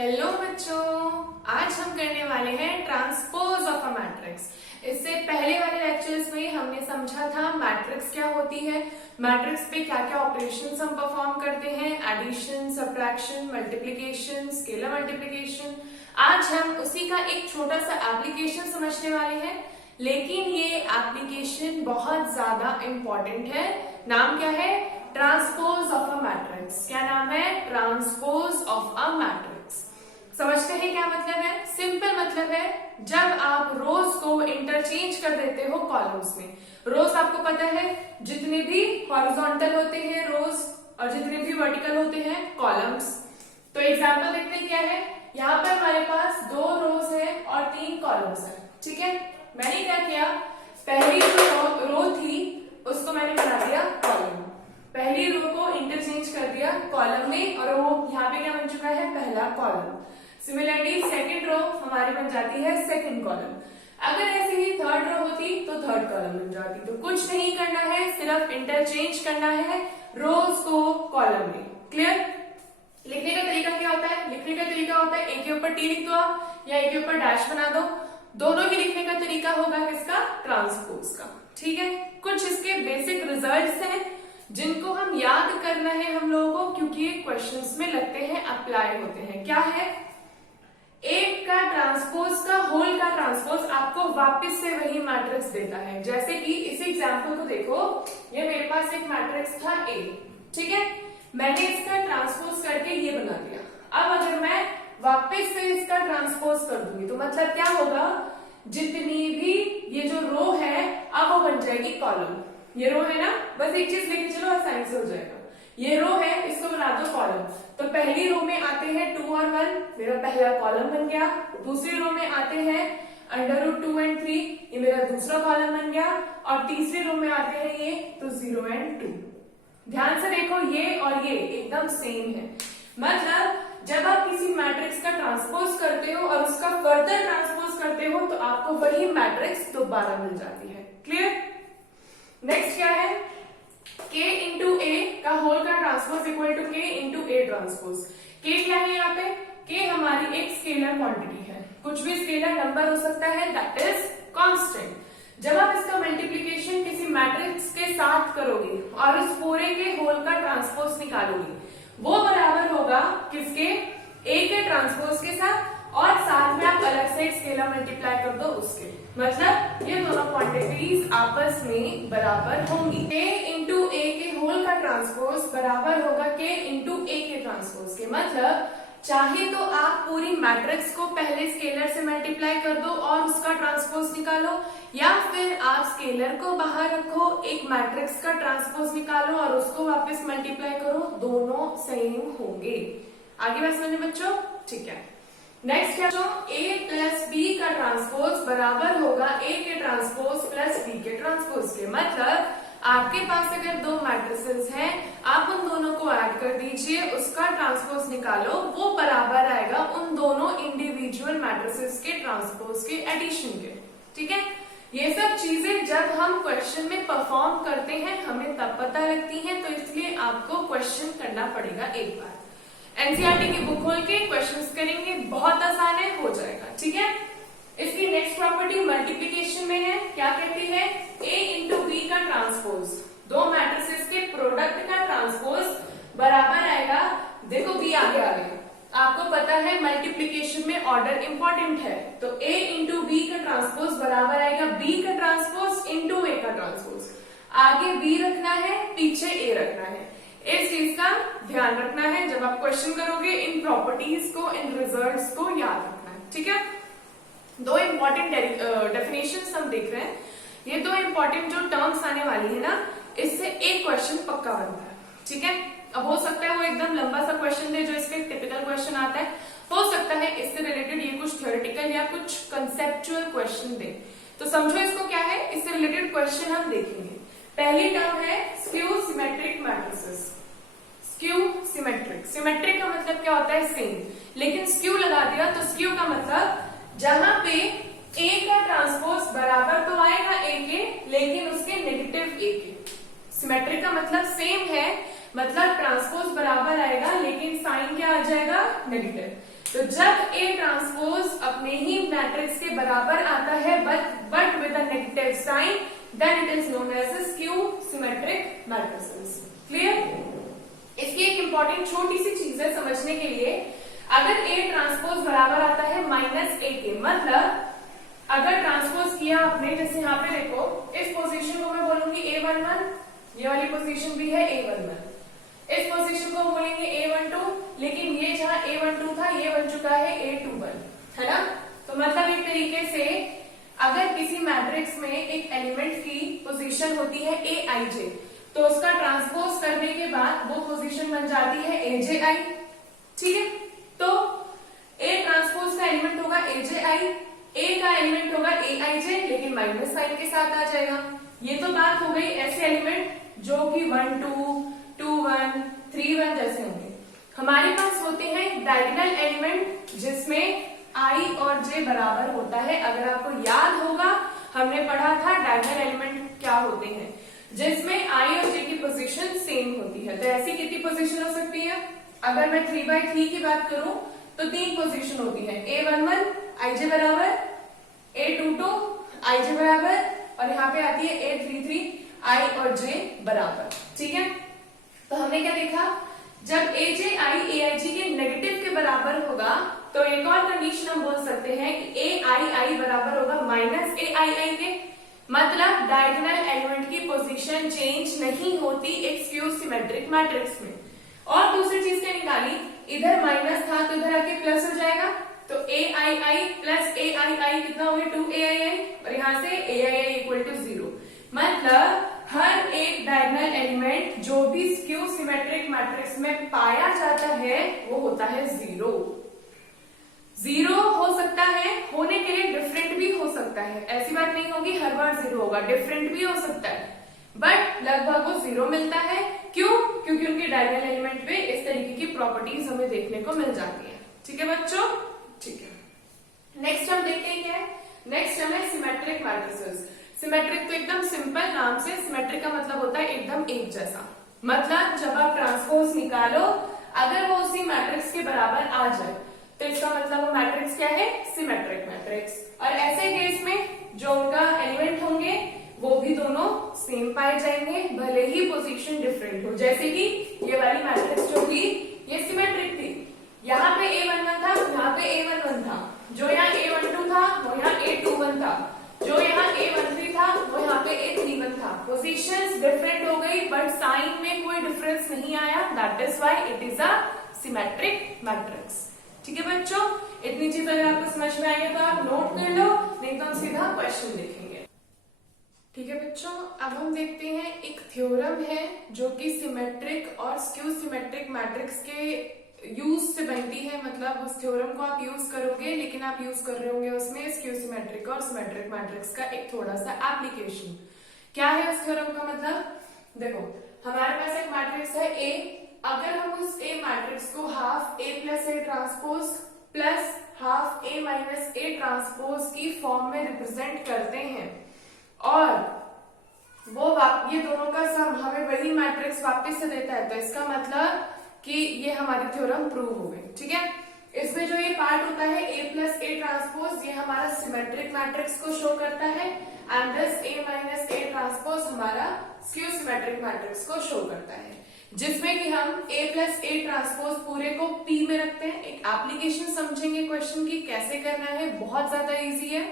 Hello बच्चों, आज हम करने वाले हैं ट्रांसपोज ऑफ अ मैट्रिक्स। इससे पहले वाले लेक्चर्स में हमने समझा था मैट्रिक्स क्या होती है, मैट्रिक्स पे क्या क्या ऑपरेशंस हम परफॉर्म करते हैं, addition, subtraction, multiplication, scalar multiplication. आज हम उसी का एक छोटा सा एप्लीकेशन समझने वाले हैं, लेकिन ये एप्लीकेशन बहुत ज्यादा इंपॉर्टेंट है। नाम क्या है? Transpose of a matrix. क्या नाम है? Transpose of a matrix. समझते हैं क्या मतलब है? सिंपल मतलब है जब आप रोज को इंटरचेंज कर देते हो कॉलम्स में। रोज आपको पता है जितने भी हॉरिजॉन्टल होते हैं रोज और जितने भी वर्टिकल होते हैं कॉलम्स। तो एग्जांपल देखते हैं क्या है। यहाँ पर हमारे पास 2 रोज है और 3 कॉलम्स है। ठीक है, मैंने क्या किया, पहली जो रो थी उसको मैंने बना दिया कॉलम, पहली रो को इंटरचेंज कर दिया कॉलम में और वो यहाँ पे क्या बन चुका है? पहला कॉलम। सिमिलरली सेकंड रो हमारी बन जाती है सेकंड कॉलम। अगर ऐसे ही थर्ड रो होती तो थर्ड कॉलम बन जाती। तो कुछ नहीं करना है, सिर्फ इंटरचेंज करना है रोज को कॉलम में। क्लियर? लिखने का तरीका क्या होता है? लिखने का तरीका होता है ए के ऊपर टी लिख दो आप या ए के ऊपर डैश बना दो। दोनों ही लिखने का तरीका होगा किसका? ट्रांसपोज का। ठीक है, कुछ इसके बेसिक रिजल्ट्स हैं जिनको हम याद करना है हम लोगों को, क्योंकि ये क्वेश्चंस में लगते हैं, अप्लाई होते हैं। क्या है? एक का ट्रांसपोज का होल का ट्रांसपोज आपको वापस से वही मैट्रिक्स देता है। जैसे कि इस एग्जांपल को देखो, ये मेरे पास एक मैट्रिक्स था ए, ठीक है, मैंने इसका ट्रांसपोज करके ये बना दिया। अब अगर मैं वापस से इसका ट्रांसपोज कर दूंगी तो मतलब क्या होगा? जितनी भी ये जो रो है अब वो बन जाएगी कॉलम। ये रो है ना, बस एक चीज लेके चलो आसानी से हो जाएगा। ये रो है, इसको बना दो कॉलम। तो पहली रो में आते हैं 2 और 1, मेरा पहला कॉलम बन गया। दूसरी रो में आते हैं √2 और 3, ये मेरा दूसरा कॉलम बन गया। और तीसरी रो में आते हैं ये तो 0 और 2। ध्यान से देखो, ये और ये एकदम सेम है। मतलब जब आप किसी मैट्रिक्स का ट्रांसपोज करते हो और उसका फर्दर ट्रांसपोज करते हो तो आपको वही मैट्रिक्स दोबारा मिल जाती है। क्लियर? नेक्स्ट क्या है? k इंटू ए का होल का transpose equal to k into A transpose. k क्या है यहाँ पे? k हमारी एक स्केलर क्वांटिटी है, कुछ भी स्केलर नंबर हो सकता है, दैट इज कांस्टेंट। जब आप इसका मल्टीप्लीकेशन किसी मैट्रिक्स के साथ करोगे और उस पूरे के होल का ट्रांसपोज निकालोगे, वो बराबर होगा किसके? a के ट्रांसपोज के साथ, और साथ में आप अलग से स्केलर मल्टीप्लाई कर दो उसके। मतलब ये दोनों क्वांटिटीज आपस में बराबर होंगी। k इंटू ए के होल का ट्रांसपोज बराबर होगा k इंटू ए के ट्रांसपोज के। मतलब चाहे तो आप पूरी मैट्रिक्स को पहले स्केलर से मल्टीप्लाई कर दो और उसका ट्रांसपोज निकालो, या फिर आप स्केलर को बाहर रखो, एक मैट्रिक्स का ट्रांसपोज निकालो और उसको वापस मल्टीप्लाई करो, दोनों सेम होंगे। आगे बात समझे बच्चों? ठीक है, नेक्स्ट क्या? a प्लस बी का ट्रांसपोज बराबर होगा a के ट्रांसपोज प्लस b के ट्रांसपोज के। मतलब आपके पास अगर 2 मैट्रिसेस हैं, आप उन दोनों को ऐड कर दीजिए, उसका ट्रांसपोज निकालो, वो बराबर आएगा उन दोनों इंडिविजुअल मैट्रिसेस के ट्रांसपोज के एडिशन के। ठीक है, ये सब चीजें जब हम क्वेश्चन में परफॉर्म करते हैं हमें तब पता लगती हैं, तो इसलिए आपको क्वेश्चन करना पड़ेगा एक बार। एनसीईआरटी की बुक खोल के क्वेश्चंस करेंगे, बहुत आसान है, हो जाएगा। ठीक है, इसकी नेक्स्ट प्रॉपर्टी मल्टीप्लिकेशन में है। क्या कहती है? a इंटू बी का ट्रांसपोज, 2 मैट्रिसेस के प्रोडक्ट का ट्रांसपोज बराबर आएगा, देखो b आगे आ गया, आपको पता है मल्टीप्लिकेशन में ऑर्डर इंपॉर्टेंट है, तो a इंटू बी का ट्रांसपोज बराबर आएगा b का ट्रांसपोज इंटू a का ट्रांसपोज। आगे b रखना है, पीछे a रखना है। इस चीज का ध्यान रखना है जब आप क्वेश्चन करोगे, इन प्रॉपर्टीज को, इन रिजल्ट्स को याद रखना है। ठीक है, 2 इंपॉर्टेंट डेफिनेशंस हम देख रहे हैं। ये 2 इंपॉर्टेंट जो टर्म्स आने वाली है ना, इससे एक क्वेश्चन पक्का बनता है। ठीक है, अब हो सकता है वो एकदम लंबा सा क्वेश्चन दे जो इसके टिपिकल क्वेश्चन आता है, हो सकता है इससे रिलेटेड ये कुछ थ्योरेटिकल या कुछ कंसेप्चुअल क्वेश्चन दे। तो समझो इसको क्या है, इससे रिलेटेड क्वेश्चन हम देखेंगे। पहली टर्म है skew symmetric matrices. Skew symmetric, symmetric का मतलब क्या होता है? सेम, लेकिन स्क्यू लगा दिया तो स्क्यू का मतलब जहां पे a का ट्रांसपोज बराबर तो आएगा a के, लेकिन उसके नेगेटिव a के। सिमेट्रिक का मतलब सेम है, मतलब ट्रांसपोज बराबर आएगा लेकिन साइन क्या आ जाएगा? नेगेटिव। तो जब ए ट्रांसपोज अपने ही मैट्रिक्स के बराबर आता है but with a negative sign, then it is known as skew symmetric matrices. Clear? इसकी एक इंपॉर्टेंट छोटी सी चीज है समझने के लिए, अगर ए ट्रांसपोज बराबर आता है -a के, मतलब अगर ट्रांसपोज किया आपने, जैसे यहाँ पे देखो, इस पोजीशन को मैं बोलूंगी A11, ये वाली पोजीशन भी है A11, इस पोजीशन को बोलेंगे A12, लेकिन ये जहां A12 था ये बन चुका है A21, है ना? तो मतलब एक तरीके से अगर किसी मैट्रिक्स में एक एलिमेंट की पोजीशन होती है Aij, तो उसका ट्रांसपोज करने के बाद वो पोजीशन बन जाती है Aj। ठीक है, तो A ट्रांसपोज का एलिमेंट होगा Aj, A का एलिमेंट होगा Aij, लेकिन माइनस साइन के साथ आ जाएगा। ये तो बात हो गई ऐसे एलिमेंट जो कि 1 2 2 1 3 1 जैसे होंगे। हमारे पास होते हैं डायगोनल एलिमेंट जिसमें I और J बराबर होता है। अगर आपको याद होगा हमने पढ़ा था डायगोनल एलिमेंट क्या होते हैं, जिसमें I और J की पोजीशन सेम होती है। तो ऐसी कितनी पोजीशन हो सकती है? अगर मैं 3/3 की बात करूं तो 3 पोजीशन होती है, A11 Ij बराबर, A22 Ij बराबर, और यहाँ पे आती है A33 I और J बराबर। ठीक है, तो हमने क्या देखा, जब Aj I Aij के नेगेटिव के बराबर होगा तो एक और कंडीशन हम बोल सकते हैं कि Ai बराबर होगा -Aii के, मतलब डायगोनल एलिमेंट की पोजीशन चेंज नहीं होती एक स्क्यू सिमेट्रिक मैट्रिक्स में। और दूसरी चीज क्या निकाली, इधर माइनस था तो इधर आके प्लस हो जाएगा, तो Aii प्लस Aii कितना हो गया 2Aii, और यहां से Aii इक्वल टू 0। मतलब हर एक डायगोनल एलिमेंट जो भी स्क्यू सिमेट्रिक मैट्रिक्स में पाया जाता है वो होता है 0। 0 हो सकता है, होने के लिए डिफरेंट भी हो सकता है, ऐसी बात नहीं होगी हर बार 0 होगा, डिफरेंट भी हो सकता है, बट लगभग वो 0 मिलता है। क्यों? क्योंकि उनके डायगोनल एलिमेंट पे इस तरीके की प्रॉपर्टीज हमें देखने को मिल जाती है। ठीक है बच्चों? ठीक है, नेक्स्ट हम देखते हैं क्या है, नेक्स्ट हमें सिमेट्रिक मैट्रिसेस। सिमेट्रिक तो एकदम सिंपल नाम से, सिमेट्रिक का मतलब होता है एकदम एक जैसा, मतलब जब आप ट्रांसपोज निकालो अगर वो उसी मैट्रिक्स के बराबर आ जाए तो इसका मतलब वो मैट्रिक्स क्या है, सिमेट्रिक मैट्रिक्स। और ऐसे केस में जो उनका एलिमेंट होंगे वो भी दोनों सेम पाए जाएंगे, भले ही पोजीशन डिफरेंट हो। जैसे कि ये वाली मैट्रिक्स जो थी ये सिमेट्रिक थी, यहाँ पे A11 था, यहाँ पे A11 था, जो यहाँ A12 था वो यहाँ A21 था, जो यहाँ A13 था वो यहाँ पे A31 था। पोजीशंस डिफरेंट हो गई बट साइन में कोई डिफरेंस नहीं आया, that is why it is a symmetric matrix. ठीक है बच्चों, इतनी चीज अगर आपको समझ में आई है तो आप नोट कर लो, नहीं तो हम सीधा क्वेश्चन देखेंगे। ठीक है बच्चों, अब हम देखते हैं एक थ्योरम है जो कि सिमेट्रिक और स्क्यू सिमेट्रिक मैट्रिक्स के यूज से बनती है, मतलब उस थ्योरम को आप यूज करोगे लेकिन आप यूज कर रहे होंगे उसमें स्क्यू सिमेट्रिक और सिमेट्रिक मैट्रिक्स का एक थोड़ा सा एप्लीकेशन। क्या है उस थ्योरम का मतलब, देखो हमारे पास एक मैट्रिक्स है A, अगर हम उस A मैट्रिक्स को half A plus A transpose plus half A minus A transpose की फॉर्म में रिप्रेजेंट करते हैं और वो ये दोनों का सम हमें वही मैट्रिक्स वापस से देता है, तो इसका मतलब कि ये हमारी थ्योरम प्रूव हो गई। ठीक है, इसमें जो ये पार्ट होता है A प्लस A ट्रांसपोज, ये हमारा सिमेट्रिक मैट्रिक्स को शो करता है, and this A minus A transpose हमारा स्क्यू सिमेट्रिक मैट्रिक्स को शो करता है, जिसमें कि हम A प्लस A ट्रांसपोज पूरे को P में रखते हैं। एक एप्लीकेशन समझेंगे क्वेश्चन की कैसे करना है, बहुत ज्यादा इजी है,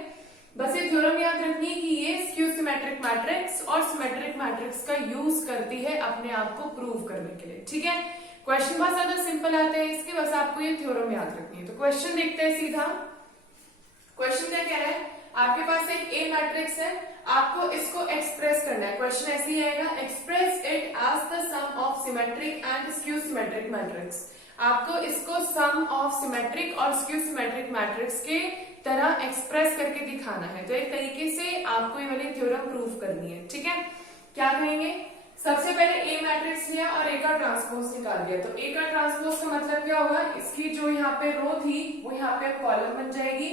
बस ये थ्योरम याद रखनी है कि ये स्क्यू सिमेट्रिक मैट्रिक्स और सिमेट्रिक मैट्रिक्स का यूज करती है अपने आप को प्रूव करने के लिए। ठीक है, क्वेश्चन बहुत ज्यादा सिंपल आते हैं इसके, बस आपको ये थ्योरम याद रखनी है। तो क्वेश्चन देखते हैं सीधा। क्वेश्चन क्या कह रहा है, आपके पास एक A मैट्रिक्स है, आपको इसको एक्सप्रेस करना है। क्वेश्चन ऐसे ही आएगा, express it as the sum of symmetric and skew symmetric matrix. आपको इसको सम ऑफ सिमेट्रिक और स्क्यू सिमेट्रिक मैट्रिक्स के तरह एक्सप्रेस करके दिखाना है। तो एक तरीके से आपको ये वाली थ्योरम प्रूव करनी है। ठीक है, क्या करेंगे, सबसे पहले A मैट्रिक्स लिया और A का ट्रांसपोज निकाल दिया। तो A का ट्रांसपोज का मतलब क्या होगा, इसकी जो यहाँ पे रो थी वो यहाँ पे कॉलम बन जाएगी,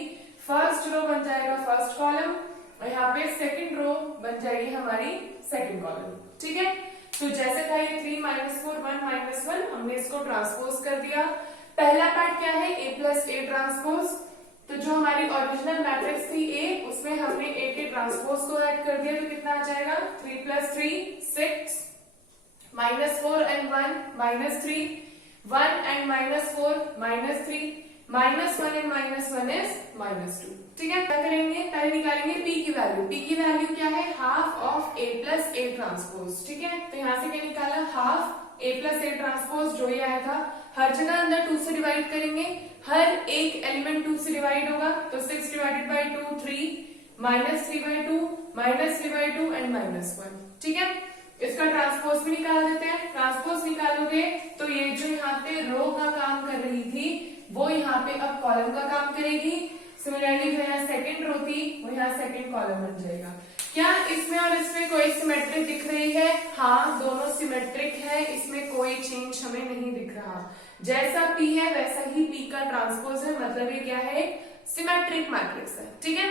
फर्स्ट रो बन जाएगा फर्स्ट कॉलम, और यहाँ पे सेकंड रो बन जाएगी हमारी सेकंड कॉलम। ठीक है, तो जैसे था ये 3 -4 1 -1, हमने इसको ट्रांसपोज कर दिया, पहला पार्ट क्या है, ए प्लस ए ट्रांसपोज। तो जो हमारी ओरिजिनल मैट्रिक्स थी ए, उसमें हमने ए के ट्रांसपोज को ऐड कर दिया, तो कितना आ जाएगा 3 + 3 6 -4 and 1 -3 1 and -4 -3 -1 and -1 is -2। ठीक है, क्या करेंगे, पहले निकालेंगे पी की वैल्यू। पी की वैल्यू क्या है, half of A plus A transpose. ठीक है, तो यहाँ से क्या निकाला, half A plus A transpose जो ये आया था, हर जगह अंदर 2 से डिवाइड करेंगे, हर एक एलिमेंट 2 से डिवाइड होगा, तो 6 / 2 3 -3/2 -3/2 एंड -1। ठीक है, इसका ट्रांसपोज भी निकाल देते हैं। ट्रांसपोज निकालोगे तो ये जो यहाँ पे रो का काम कर रही थी वो यहाँ पे अब कॉलम का काम करेगी। सिमिलरली जो यहाँ सेकंड रो थी वो यहाँ सेकंड कॉलम बन जाएगा। क्या इसमें और इसमें कोई सिमेट्रिक दिख रही है? हाँ, दोनों सिमेट्रिक है, इसमें कोई चेंज हमें नहीं दिख रहा। जैसा P है वैसा ही P का ट्रांसपोज है, मतलब ये क्या है, सिमेट्रिक मैट्रिक्स है। ठीक है,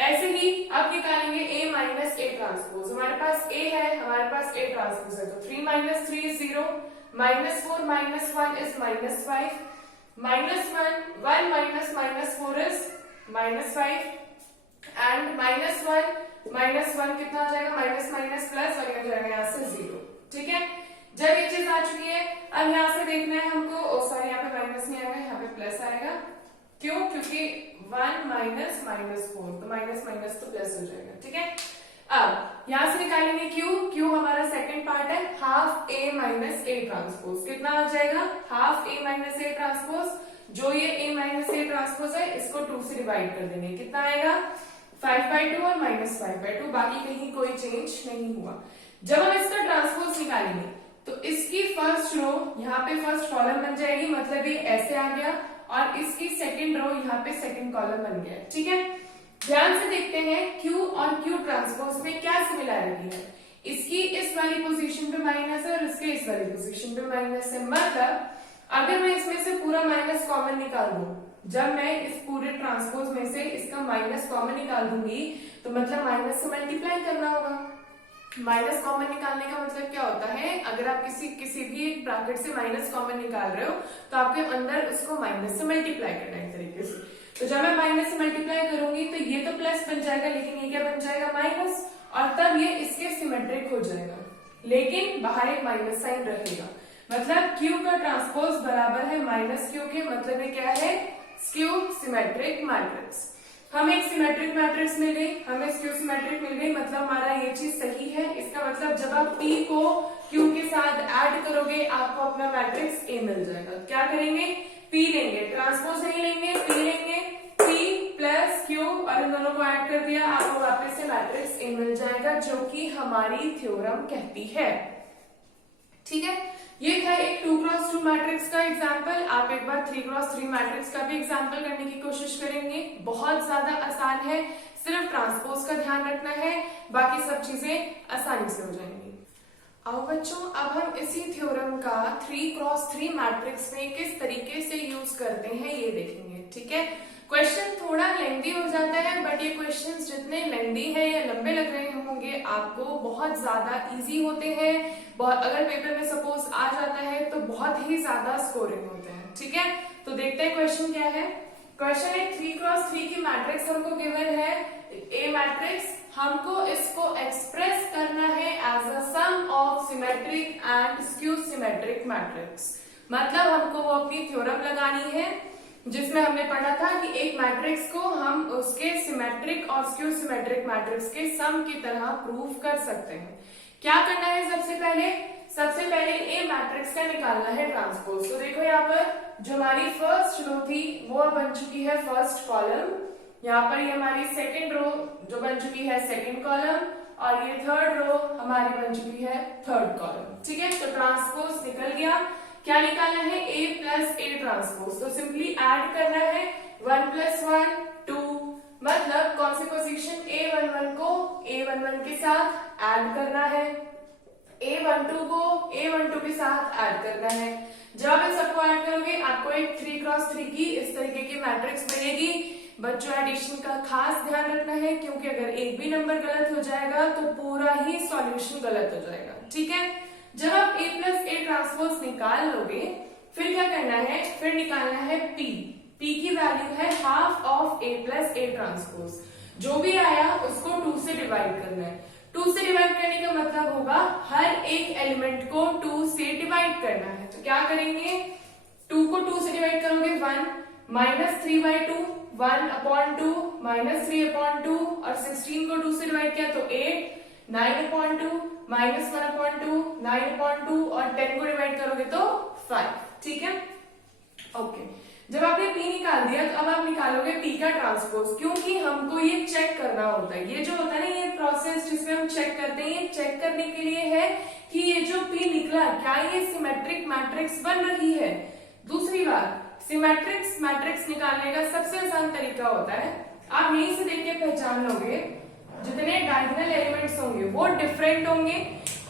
ऐसे ही अब निकालेंगे A माइनस ए ट्रांसपोज। हमारे पास A है, हमारे पास A ट्रांसपोज है, तो 3 - 3 is 0, -4 - 1 is -5, -1 -4 is -5 एंड -1 कितना आ जाएगा, माइनस माइनस प्लस, और ये जाएगा यहाँ से 0। ठीक है, जब ये चीज आ चुकी है, अब यहाँ से देखना है हमको, सॉरी यहाँ पे माइनस नहीं आएगा, यहाँ पे प्लस आएगा। क्यों? क्योंकि 1 - -4, तो माइनस माइनस तो प्लस हो जाएगा। ठीक है, अब यहां से निकालेंगे Q हमारा सेकंड पार्ट है, half A minus A transpose. कितना आ जाएगा, half A minus A transpose. जो ये A माइनस ए ट्रांसपोज है इसको 2 से डिवाइड कर देंगे, कितना आएगा 5/2 और -5/2, बाकी कहीं कोई चेंज नहीं हुआ। जब हम इसका ट्रांसपोज निकालेंगे तो इसकी फर्स्ट रो यहाँ पे फर्स्ट कॉलम बन जाएगी, मतलब ये ऐसे आ गया, और इसकी सेकंड रो यहाँ पे सेकंड कॉलम बन गया। ठीक है, ध्यान से देखते हैं Q और Q ट्रांसपोज में क्या सिमिलैरिटी है। इसकी इस वाली पोजीशन पे माइनस है और इसके इस वाली पोजीशन पे माइनस है, मतलब अगर मैं इसमें से पूरा माइनस कॉमन निकाल दूं, जब मैं इस पूरे ट्रांसपोज में से इसका माइनस कॉमन निकाल दूंगी तो मतलब माइनस से मल्टीप्लाई करना होगा। माइनस कॉमन निकालने का मतलब क्या होता है, अगर आप किसी भी एक ब्रैकेट से माइनस कॉमन निकाल रहे हो तो आपके अंदर उसको माइनस से मल्टीप्लाई करना है एक तरीके से। तो जब मैं माइनस से मल्टीप्लाई करूंगी तो ये तो प्लस बन जाएगा, लेकिन ये क्या बन जाएगा, माइनस, और तब ये इसके सिमेट्रिक हो जाएगा, लेकिन बाहर एक माइनस साइन रहेगा। मतलब Q का ट्रांसपोज बराबर है -Q के, मतलब ये क्या है, स्क्यू सिमेट्रिक मैट्रिक्स। हमें एक सिमेट्रिक मैट्रिक्स मिल गई, हमें स्क्यू सिमेट्रिक मिल गई, मतलब हमारा ये चीज सही है। इसका मतलब जब आप P को Q के साथ ऐड करोगे आपको अपना मैट्रिक्स A मिल जाएगा। क्या करेंगे, P लेंगे, ट्रांसपोज नहीं लेंगे, P लेंगे, P + Q, और इन दोनों को ऐड कर दिया, आपको वापस से मैट्रिक्स A मिल जाएगा, जो कि हमारी थ्योरम कहती है। ठीक है, ये था एक 2x2 मैट्रिक्स का एग्जाम्पल। आप एक बार 3x3 मैट्रिक्स का भी एग्जाम्पल करने की कोशिश करेंगे, बहुत ज्यादा आसान है, सिर्फ ट्रांसपोज का ध्यान रखना है, बाकी सब चीजें आसानी से हो जाएंगी। अब बच्चों, अब हम इसी थ्योरम का 3x3 मैट्रिक्स में किस तरीके से यूज करते हैं ये देखेंगे। ठीक है, क्वेश्चन थोड़ा लेंदी हो जाता है, बट ये क्वेश्चंस जितने लेंदी है या लंबे लग रहे होंगे आपको, बहुत ज्यादा इजी होते हैं। अगर पेपर में सपोज आ जाता है तो बहुत ही ज्यादा स्कोरिंग होते हैं। ठीक है, तो देखते हैं क्वेश्चन क्या है। क्वेश्चन है 3x3 की मैट्रिक्स हमको गिवन है, ए मैट्रिक्स, हमको इसको एक्सप्रेस करना है as a sum of symmetric and skew symmetric matrix. मतलब हमको वो अपनी थ्योरम लगानी है जिसमें हमने पढ़ा था कि एक मैट्रिक्स को हम उसके सिमेट्रिक और स्क्यू सिमेट्रिक मैट्रिक्स के सम की तरह प्रूव कर सकते हैं। क्या करना है, सबसे पहले ए मैट्रिक्स का निकालना है ट्रांसपोज। तो देखो यहाँ पर जो हमारी फर्स्ट रो थी वो बन चुकी है फर्स्ट कॉलम, यहाँ पर ये हमारी सेकंड रो जो बन चुकी है सेकंड कॉलम, और ये थर्ड रो हमारी बन चुकी है थर्ड कॉलम। ठीक है, तो ट्रांसपोज निकल गया। क्या निकालना है, A + A ट्रांसपोज। तो सिंपली ऐड करना है 1 + 1 2, मतलब कौन सी पोजीशन, A11 को A11 के साथ ऐड करना है, A12 को A12 के साथ ऐड करना है। जब आप इन सबको ऐड करोगे आपको एक 3x3 की इस तरीके की मैट्रिक्स मिलेगी। बच्चों, एडिशन का खास ध्यान रखना है, क्योंकि अगर एक भी नंबर गलत हो जाएगा तो पूरा ही सॉल्यूशन गलत हो जाएगा। ठीक है, जब आप A + A ट्रांसपोज निकाल लोगे फिर क्या करना है, फिर निकालना है P की वैल्यू है half of A plus A transpose. जो भी आया उसको 2 से डिवाइड करना है। 2 से डिवाइड करने का मतलब होगा हर एक एलिमेंट को 2 से डिवाइड करना है। तो क्या करेंगे, 2 को 2 से डिवाइड करोगे 1 माइनस 3/2 1/2 माइनस 3/2 और 16 को 2 से डिवाइड किया तो 8 9/2 माइनस 1/2 9/2 और 10 को डिवाइड करोगे तो 5। ठीक है, ओके। जब आपने P निकाल दिया तो अब आप निकालोगे P का ट्रांसपोज, क्योंकि हमको ये चेक करना होता है। ये जो होता है ना, ये प्रोसेस जिसमें हम चेक करते हैं, ये चेक करने के लिए है कि ये जो P निकला क्या ये सिमेट्रिक मैट्रिक्स बन रही है। दूसरी बात, सिमेट्रिक्स मैट्रिक्स निकालने का सबसे आसान तरीका होता है, आप यहीं से देख के पहचान लोगे जितने डायगोनल एलिमेंट्स होंगे वो डिफरेंट होंगे,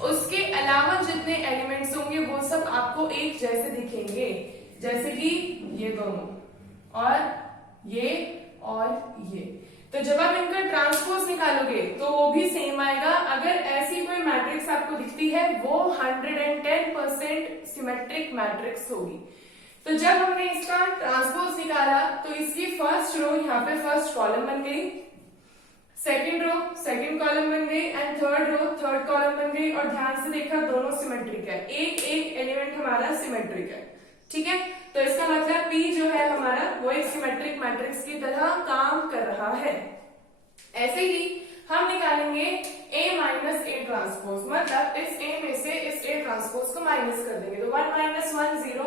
उसके अलावा जितने एलिमेंट्स होंगे वो सब आपको एक जैसे दिखेंगे, जैसे कि ये दोनों और ये। तो जब आप इनका ट्रांसपोज निकालोगे तो वो भी सेम आएगा। अगर ऐसी कोई मैट्रिक्स आपको दिखती है वो 110% सिमेट्रिक मैट्रिक्स होगी। तो जब हमने इसका ट्रांसपोज निकाला तो इसकी फर्स्ट रो यहाँ पे फर्स्ट कॉलम बन गई, सेकंड रो सेकंड कॉलम बन गई and third row third column बन गई। और ध्यान से देखा दोनों सिमेट्रिक है, एक एक एलिमेंट हमारा सिमेट्रिक है। ठीक है, तो इसका मतलब P जो है हमारा वो एक सिमेट्रिक मैट्रिक्स की तरह काम कर रहा है। ऐसे ही हम निकालेंगे A माइनस A ट्रांसपोज, मतलब इस A में से इस A ट्रांसपोज को माइनस कर देंगे तो 1 माइनस 1 0।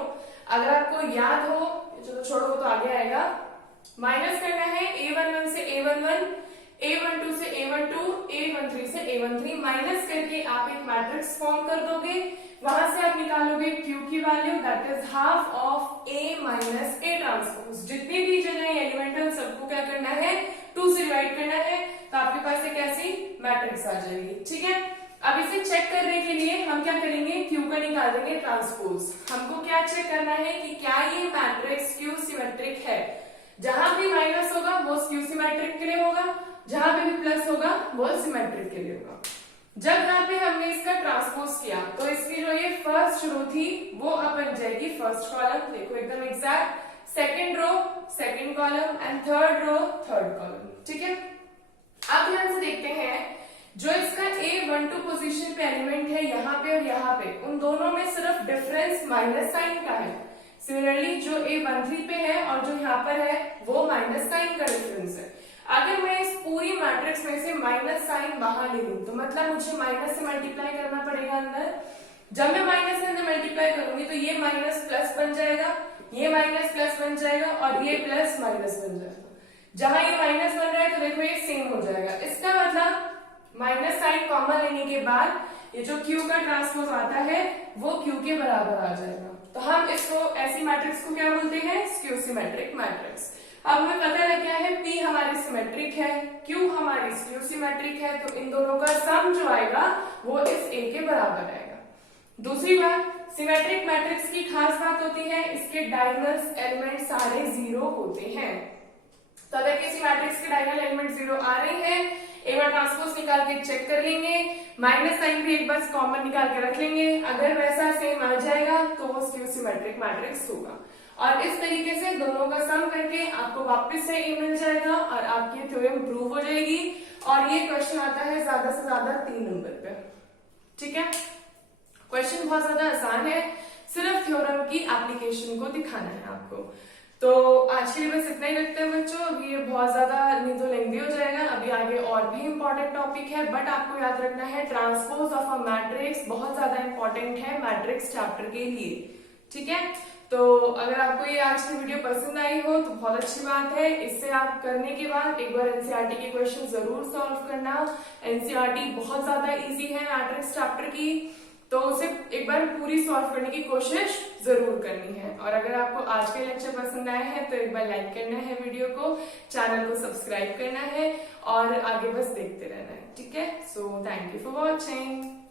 अगर आपको याद हो, चलो छोड़ो वो तो आगे आएगा। माइनस करना है A11 से A11, A12 से A12, A13 से A13, माइनस करके आप एक मैट्रिक्स फॉर्म कर दोगे। वहां से आप निकालोगे Q की value, that is half of A minus A transpose. जितने भी जगह एलिमेंट है सबको क्या करना है, 2 से डिवाइड करना है, तो आपके पास एक ऐसी मैट्रिक्स आ जाएगी। ठीक है, अब इसे चेक करने के लिए हम क्या करेंगे, Q का निकाल देंगे ट्रांसपोज। हमको क्या चेक करना है कि क्या ये मैट्रिक्स Q सिमेट्रिक है। जहां भी माइनस होगा वो Q सिमेट्रिक के लिए होगा, जहां पे भी प्लस होगा वो सिमेट्रिक के लिए होगा। जब यहाँ पे हमने इसका ट्रांसपोज किया तो इसकी जो ये फर्स्ट रो थी वो अब बन जाएगी फर्स्ट कॉलम, देखो एकदम exact, second row second column and third row third column. ठीक है, अब ध्यान से देखते हैं जो इसका A12 पोजीशन पे एलिमेंट है यहाँ पे और यहाँ पे, उन दोनों में सिर्फ डिफरेंस माइनस साइन का है। सिमिलरली जो A13 पे है और जो यहाँ पर है वो माइनस साइन का डिफरेंस है। अगर मैं इस पूरी मैट्रिक्स में से माइनस साइन बाहर ले लूं तो मतलब मुझे माइनस से मल्टीप्लाई करना पड़ेगा अंदर। जब मैं माइनस से अंदर मल्टीप्लाई करूंगी तो ये माइनस प्लस बन जाएगा, ये माइनस प्लस बन जाएगा और ये प्लस माइनस बन जाएगा। जहां ये माइनस बन रहा है तो देखो ये सेम हो जाएगा। इसका मतलब माइनस साइन कॉमन लेने के बाद ये जो Q का ट्रांसपोज आता है वो Q के बराबर आ जाएगा। तो हम इसको ऐसी मैट्रिक्स को क्या बोलते हैं, स्क्यू सिमेट्रिक मैट्रिक्स। अब हमें पता लग गया है P हमारी सिमेट्रिक है, Q हमारी स्क्यू सिमेट्रिक है, तो इन दोनों का सम जो आएगा वो इस A के बराबर आएगा। दूसरी बात, सिमेट्रिक मैट्रिक्स की खास बात होती है इसके डायगोनल एलिमेंट सारे 0 होते हैं। तो अगर किसी मैट्रिक्स के डायगोनल एलिमेंट 0 आ रहे हैं, एक बार ट्रांसपोज निकाल के चेक कर लेंगे, माइनस साइन भी एक बार कॉमन निकाल के रख लेंगे, अगर वैसा सेम आ जाएगा तो वो स्क्यू सिमेट्रिक मैट्रिक्स होगा। और इस तरीके से दोनों का सम करके आपको वापस से A मिल जाएगा और आपकी थ्योरम प्रूव हो जाएगी। और ये क्वेश्चन आता है ज्यादा से ज्यादा 3 नंबर पे। ठीक है, क्वेश्चन बहुत ज्यादा आसान है, सिर्फ थ्योरम की एप्लीकेशन को दिखाना है आपको। तो आज के लिए बस इतना ही रखते हैं बच्चों, अभी ये बहुत ज्यादा नहीं तो लेंदी हो जाएगा, अभी आगे और भी इंपॉर्टेंट टॉपिक है, बट आपको याद रखना है ट्रांसपोज ऑफ अ मैट्रिक्स बहुत ज्यादा इंपॉर्टेंट है मैट्रिक्स चैप्टर के लिए। ठीक है, तो अगर आपको ये आज की वीडियो पसंद आई हो तो बहुत अच्छी बात है। इससे आप करने के बाद एक बार एनसीईआरटी के क्वेश्चन जरूर सॉल्व करना। एनसीईआरटी बहुत ज्यादा इजी है मैट्रिक्स चैप्टर की, तो उसे एक बार पूरी सॉल्व करने की कोशिश जरूर करनी है। और अगर आपको आज के लेक्चर पसंद आया है तो एक बार लाइक करना है वीडियो को, चैनल को सब्सक्राइब करना है और आगे बस देखते रहना है। ठीक है, so thank you for watching.